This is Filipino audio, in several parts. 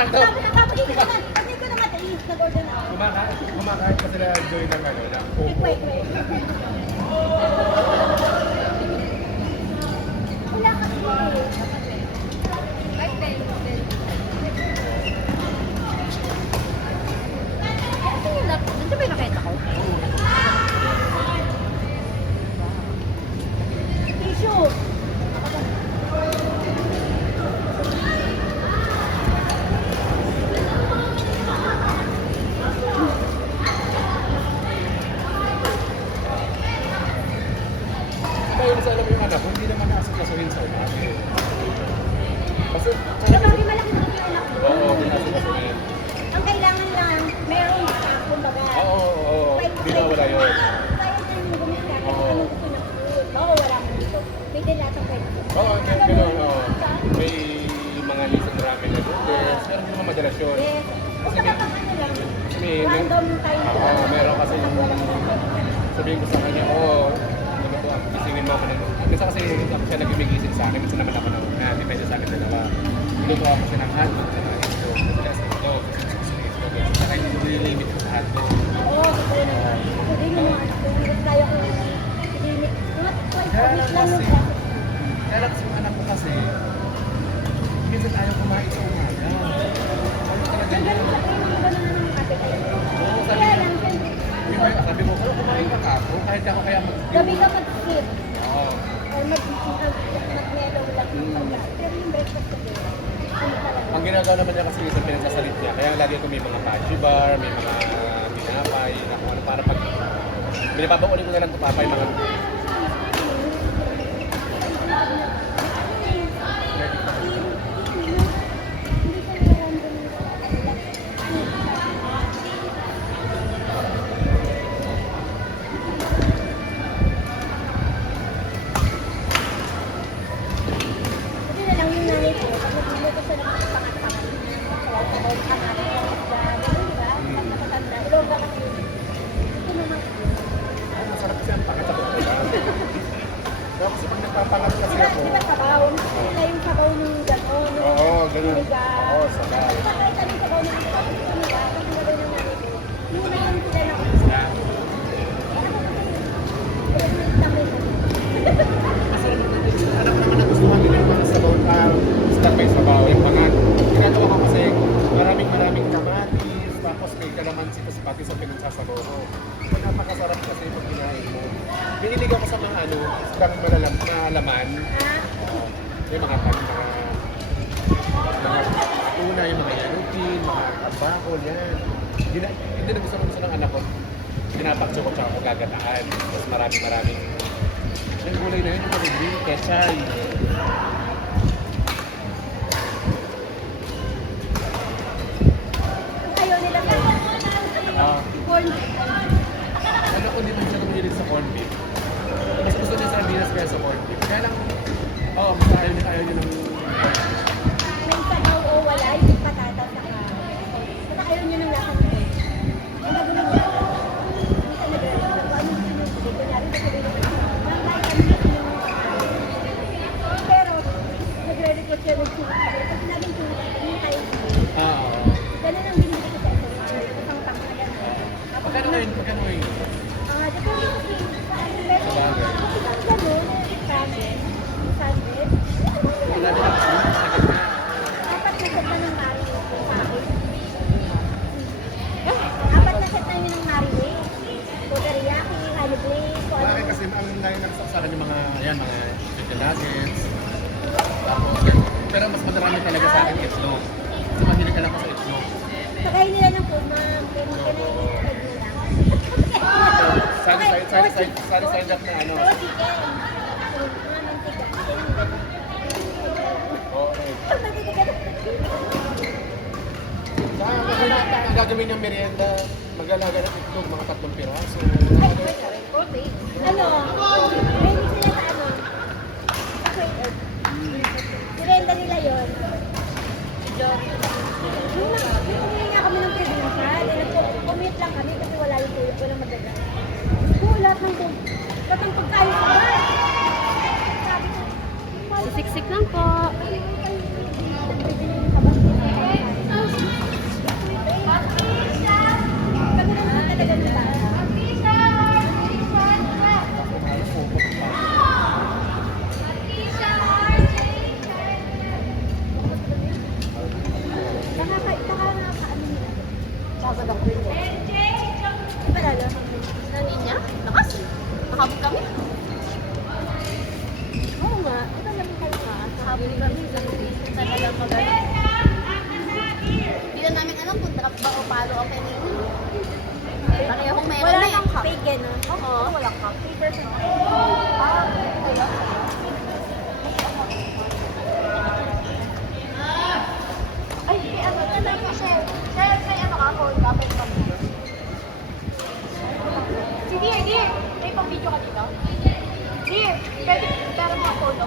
sakto. Tapos hindi ko naman, pag hindi ko naman talis, nag-order na ako. Kumakain pa sila Joy ng ano, ng coco. Wait. Wala kasi eh. Ay, Ben. Kasi yung laptop, dito ba yung nakita ko? Tissue. Dahil sa alam mo yung anak, hindi naman naasukasuhin sa umaga. Kasi, Kapag malaki na yung anak mo, oo, pinasukasuhin. ang kailangan lang, merong staff, kumbaga. Oo, hindi na wala yun. Kaya na yung gumita kasi anong gusto ng food. Oo, wala mo dito. May dilatang pwede. Oo, gano'n, oo. May mga isang ramen na noodles, pero hindi naman madalas yun. Yes. Kung Kasi kapag ano lang, random time Oo, meron kasi yung sabihin ko sa kanya, ganito ako, gisingin mo ako ng... Minsan kasi ako siya nag-imising sa akin, minsan naman ako na una, depende sa akin dalawa. Luto ako siya ng hotdog, sa itlog, kasi itlog, saka hindi nililimit ko sa hotdog. Oo, gusto ko naman. Ako din yung mga anak ko, hindi kaya ko i-limit. Mga twice a week lang yung process. Kaya lang yung anak ko kasi, minsan ayaw kumain sa umaga. Ayaw talaga Ang niya. ganun sa kayo, mga ganun na naman kasi kayo. Oo, Kaya lang, siyempre, sabi mo, kumain ka ako, kahit ako kaya gabi ka mag-skip. Oo. Or mag-mellow lang ng pagkain. Pero yung breakfast kasi, ano talaga. Ang ginagawa naman niya kasi isang pinagsasalit niya, kaya lagi ko may mga pachi bar, may mga tinapay, na kung ano, para pag binababaulin ko na lang ito papay, mga Kasi na lang yung nanay ko, pag nagluluto siya ng pangat-pangat, sabaw-sabaw, kamarin, isda, gano'n, di ba? Pag nakatanda, ilongga kasi. Ito naman, ay, masarap kasi ang pangat ako. Pero kasi pag nagpapangat kasi ako, di ba sabaw? Gusto nila yung sabaw ng gano'n, oo, ganun. sinigang. Oo, sarap. Di ba kahit anong sabaw ng sabaw, gusto nila, kasi gano'n yung nanay ko. Yung ngayon sila na Isda. Masarap naman din. Alam naman na gusto namin yung mga sabaw, isda may sabaw, yung pangat. Ginagawa ko kasi maraming kamatis, tapos may kalamansi kasi pati sa pinagsasabaw ko. So, napakasarap kasi pag kinain mo. Binilig ako sa mga isdang malalam na laman. Yung mga tuna, yung mga yanupin, mga kabakol, yan. Hindi na gusto ng anak ko. Pinapakso ko tsaka ko gagataan. Tapos maraming yung gulay na yun, yung green ketchay. Ayaw nila pa. Corn. Ano ko hindi man siya tumilig sa corned beef. Mas gusto niya sardinas kaya sa corned beef. Kaya lang, mas ayaw niya ng... May sabaw o wala, yung patatas saka. Basta ayaw nyo ng lasa nito. Ang gagawin niya. Minsan nag-ready ko, ano gusto nyo sige. Kunyari, sasabihin naman ako. Nang kahit ano gusto nyo. Pero, nag-ready ko siya ng chili. Kasi naging chili, hindi tayo chili. Ganun ang binili ko sa SMR. Isang pack na yan. Pagkano ngayon? Depende kasi sa ano meron. Sabagay. Isang gano'n, ramen, sandwich. Wala din ako. Sagad na. Apat na set na ng marinade sa akin. Apat na set na yun ng marinade. So, teriyaki, holiday, so ano. Bakit kasi ang layo ng saksakan yung mga chicken nuggets. Tapos, pero mas madarami talaga sa akin itlog. Kasi mahilig ka lang ako sa itlog. Sakay nila ng food, ma'am. Kaya mo ka na yung egg nila. Sari-side up na ano. So, chicken. So, mantika. Okay. Mantika. Ang gagawin niyang merienda, mag-alaga ng itlog, mga 3 piraso. Ay, protein. Ano? Mahilig sila sa ano? Sa quail egg. Sirenda nila yun. Yung hindi nga kami ng probinsya, nag-commute lang kami kasi wala yung tulog, walang magagal. Lahat ng tulog. Lahat ng pagkain sa bar. Sabi ko, Sisiksik lang po. pwede nyo yung tabas. Talagang magaling. Hindi na namin alam kung drop ba o palo opening. Parehong meron Wala na eh. nang fake gano'n. Oo, walang cup. Ay, may ano, tanay ko, share. Share, may ano ka, phone ka, pwede ka mo. Si Dear, Dear, may pang-video ka dito? Dear, pwede, pero mga phone, no?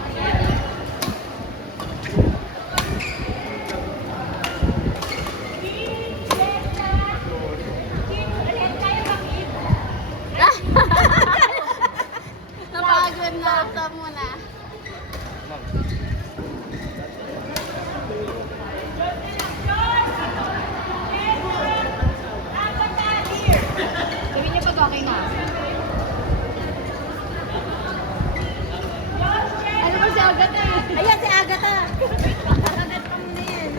Napagod na, stop muna. Sabi niya pag okay na. Ano ba si Agatha eh? Ayan, si Agatha. Agat pa muna yan.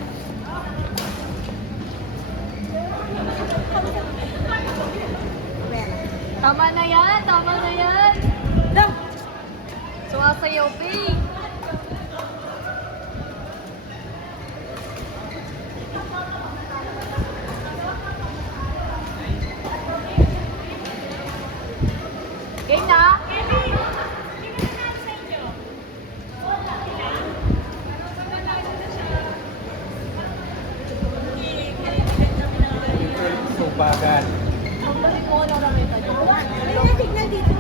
Tama na yan, tama na yan. Dam! Sumasayaw, Ping. Game na? Subagan. Ang balik mo na lang ito. May nga signal dito.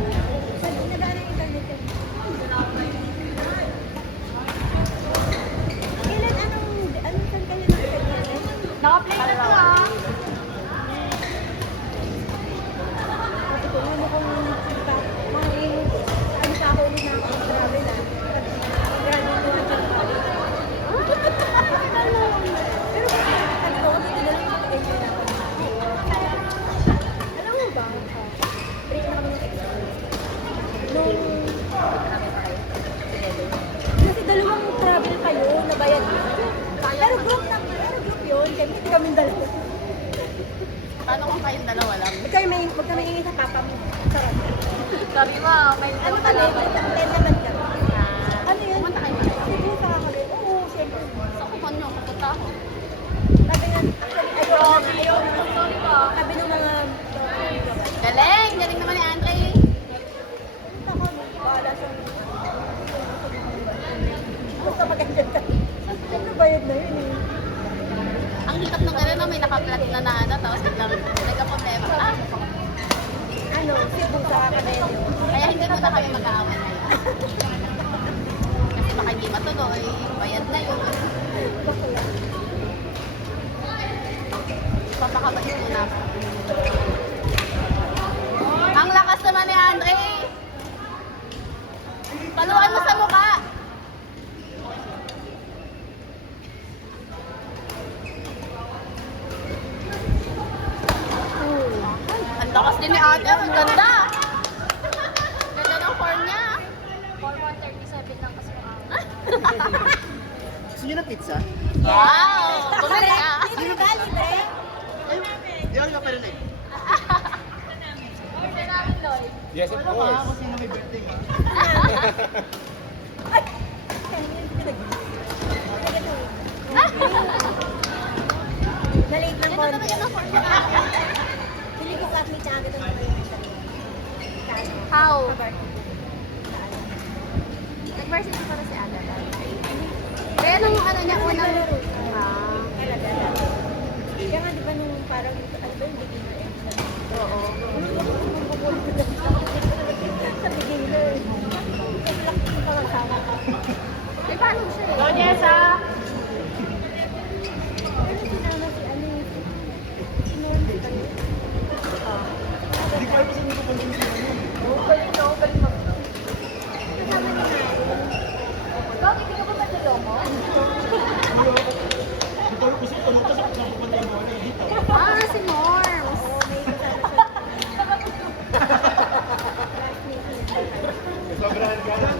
Nagaan ang internet ko. Kailan anong saan kayo nag-internet? Naka-play na to ah. Sabi ko, ano kung ano sa ako ulit na ako travel ah. Graduate naman sa college. Pero ano, dito na lang yung pag-enjoy na ako. Alam mo ba, break na kami ng exam. Nung, kasi dalawang travel kayo, nabayad na. Pero group yun, kaya hindi kami dalawa. Paano kung kayong dalawa lang? Huwag kami ingin sa papa mo. Sarap. Sabi mo, may Ano joke kami? talaga. 10 naman kami. Ano yun? Pumunta kayo ba? Sige, saka kami. Oo, siyempre. Sa kupon nyo, pupunta ako. Sabi nga, actually, ayaw na. Sorry pa. Sabi ng mga Galing! Galing naman ni Andre. punta ko, bahala sa basta maganda ka. Ano bayad na yun eh? Ang hitap ng gano'n na may nakaplat na ano, tapos biglang nagka-problema. Ah, Ano, Cebu sa Cabello. kaya hindi mo na kami mag-aaway na yun. Kasi baka hindi matuloy, bayad na yun. Bakla. Papakabait muna ako. Ang lakas naman ni Andre! Paluan mo sa mukha! Ang lakas din ni ate, ang ganda! Ganda ng form niya. Form 137 lang kasi Gusto nyo ng pizza? Wow! Bumili ka! Sino ka, libre? Di ako pa rin eh. Order namin, Lloyd. Yes, of course. Ako sino may birthday ha? Ay! Na-late ng Ito konti. talaga ng form niya. Hindi ko classmate na agad ang How? Nag-varsity para si Aga. Kaya nung ano niya, unang... Ah, Talaga. Kaya nga, di ba nung parang, ano ba yung beginner exam? oo. Sa beginner. Kasi laki yung pangasama ka. Ay, paano siya eh? Pero sinama si ano yung si Norm, di ba yun? Hindi ko alam kung saan mo pupunta yung sino yun. Kasama ni Mari. Bakit hindi ka ba matalo mo? Hindi ko alam kung saan pumunta sa kung saan pupunta yung mga dito. Ah, si Norms. Oo, may kasama siya. Classmate niya. Sobrahan ka na.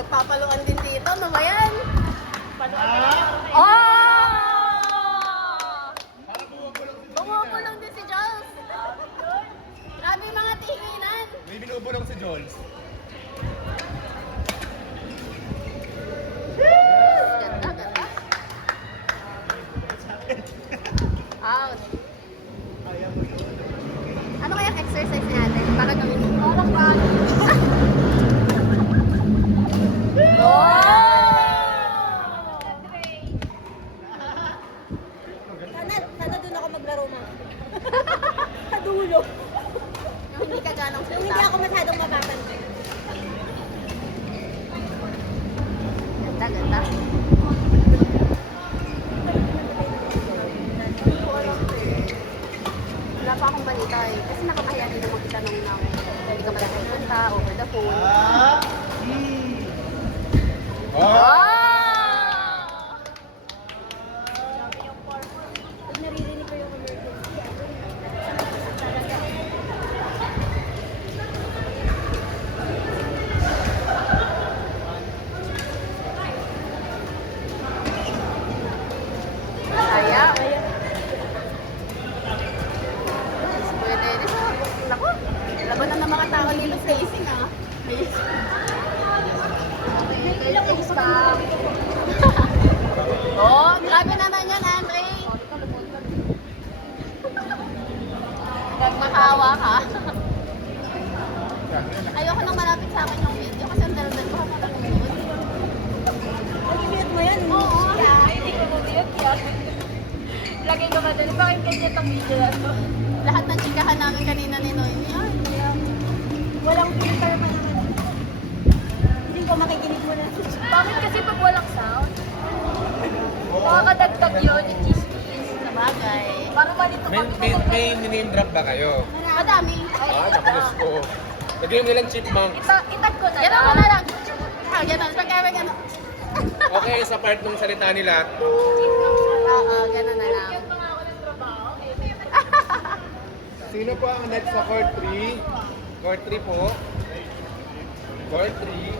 nagpapaluan din dito. Ano ba yan? Oh! Bumubulong din si Jules. Grabe yung mga tinginan. May binubulong si Jules. Ganda, ganda. Out. Ano kaya exercise natin? Para gawin mo? Parang ba? Sana doon ako maglaro mga. Sa dulo. Yung hindi ka ganong Yung hindi ako masyadong mapapansin. Ganda, ganda. Wala pa akong balita eh. Kasi nakakahiya din naman kita nung hindi ka pala pupunta over the phone. Oh! Pag naririnig ko yung emergency, talaga. Kaya. Pwede. Naku, labanan ng mga tao dito sa racing ah. Ilang oras pa? Oh, grabe naman yan, Andre. Huwag makawa ka. Ayoko nang malapit sa akin yung video kasi ang daldal ko ako nanonood. Mag-mute mo yan. Oo. Hindi ko mag-mute yan. Lagay ko ba doon? Bakit ganyan itong video na to? Lahat ng chikahan namin kanina ni Noemi. Ay, Walang filter pa naman. Hindi ko makikinig mo na. bakit kasi pag walang sound? Nakakadagdag yun yung chismis. Sa bagay. Parang malito May name drop ba kayo? Madami. Nakulos ko. Lagyan mo nilang chipmunk. Itag ko na lang. Yan na lang. Ah, ganun. Pag kaya ganun. Okay, sa part ng salita nila, Oo, ganun na lang. sino po ang next sa court 3? Court 3 po. Court 3.